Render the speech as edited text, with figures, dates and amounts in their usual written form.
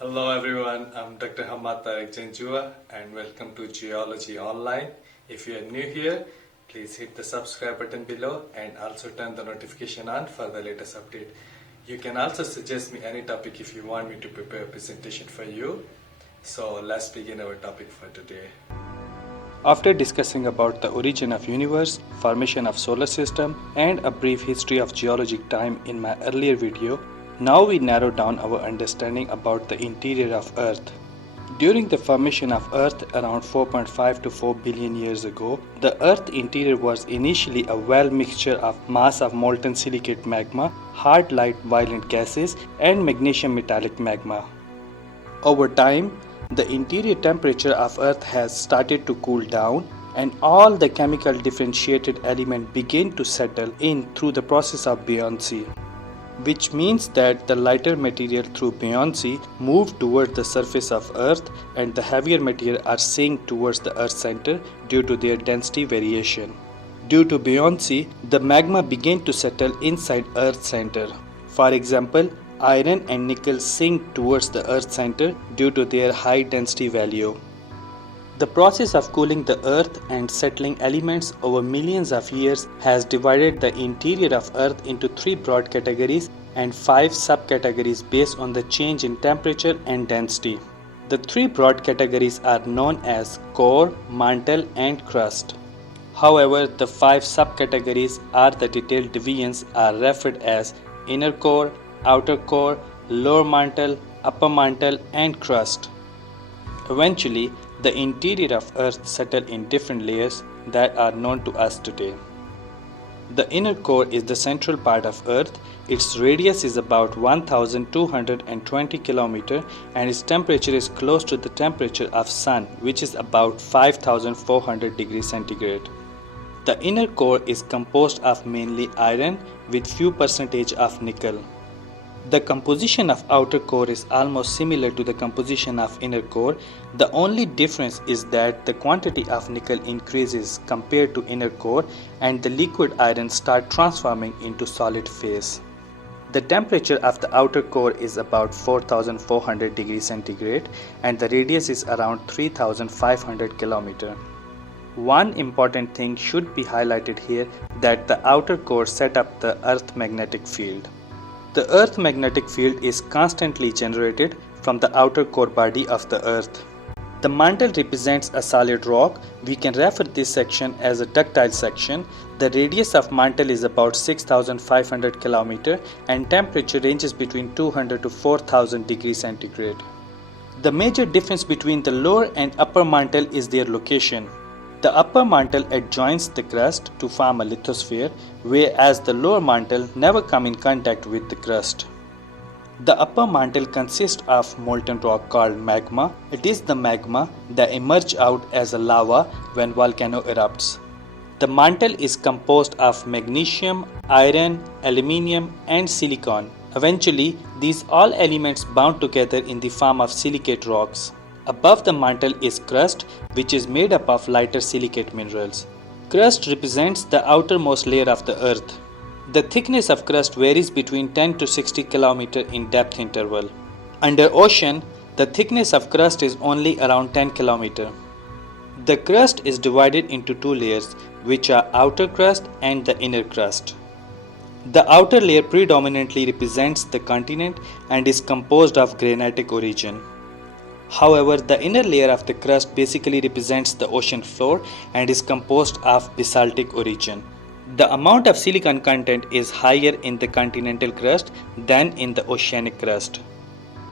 Hello everyone, I'm Dr. Hamad Tarek Janjua and welcome to Geology Online. If you are new here, please hit the subscribe button below and also turn the notification on for the latest update. You can also suggest me any topic if you want me to prepare a presentation for you. So let's begin our topic for today. After discussing about the origin of universe, formation of solar system and a brief history of geologic time in my earlier video, now we narrow down our understanding about the interior of Earth. During the formation of Earth around 4.5 to 4 billion years ago, the Earth interior was initially a well mixture of mass of molten silicate magma, hard light violent gases and magnesium metallic magma. Over time, the interior temperature of Earth has started to cool down and all the chemical differentiated elements begin to settle in through the process of buoyancy, which means that the lighter material through buoyancy move toward the surface of Earth and the heavier material are sink towards the Earth center due to their density variation. Due to buoyancy, the magma began to settle inside Earth center. For example, iron and nickel sink towards the Earth center due to their high density value. The process of cooling the Earth and settling elements over millions of years has divided the interior of Earth into three broad categories and five subcategories based on the change in temperature and density. The three broad categories are known as core, mantle, and crust. However, the five subcategories or the detailed divisions are referred as inner core, outer core, lower mantle, upper mantle, and crust. Eventually, the interior of Earth settled in different layers that are known to us today. The inner core is the central part of Earth. Its radius is about 1220 km and its temperature is close to the temperature of Sun, which is about 5400 degrees centigrade. The inner core is composed of mainly iron with few percentage of nickel. The composition of outer core is almost similar to the composition of inner core. The only difference is that the quantity of nickel increases compared to inner core and the liquid iron start transforming into solid phase. The temperature of the outer core is about 4400 degrees centigrade and the radius is around 3500 km. One important thing should be highlighted here that the outer core set up the Earth magnetic field. The Earth magnetic field is constantly generated from the outer core body of the Earth. The mantle represents a solid rock. We can refer this section as a ductile section. The radius of mantle is about 6500 km and temperature ranges between 200 to 4000 degrees centigrade. The major difference between the lower and upper mantle is their location. The upper mantle adjoins the crust to form a lithosphere, whereas the lower mantle never come in contact with the crust. The upper mantle consists of molten rock called magma. It is the magma that emerges out as a lava when volcano erupts. The mantle is composed of magnesium, iron, aluminium, and silicon. Eventually, these all elements bound together in the form of silicate rocks. Above the mantle is crust, which is made up of lighter silicate minerals. Crust represents the outermost layer of the Earth. The thickness of crust varies between 10 to 60 km in depth interval. Under ocean, the thickness of crust is only around 10 km. The crust is divided into two layers, which are outer crust and the inner crust. The outer layer predominantly represents the continent and is composed of granitic origin. However, the inner layer of the crust basically represents the ocean floor and is composed of basaltic origin. The amount of silicon content is higher in the continental crust than in the oceanic crust.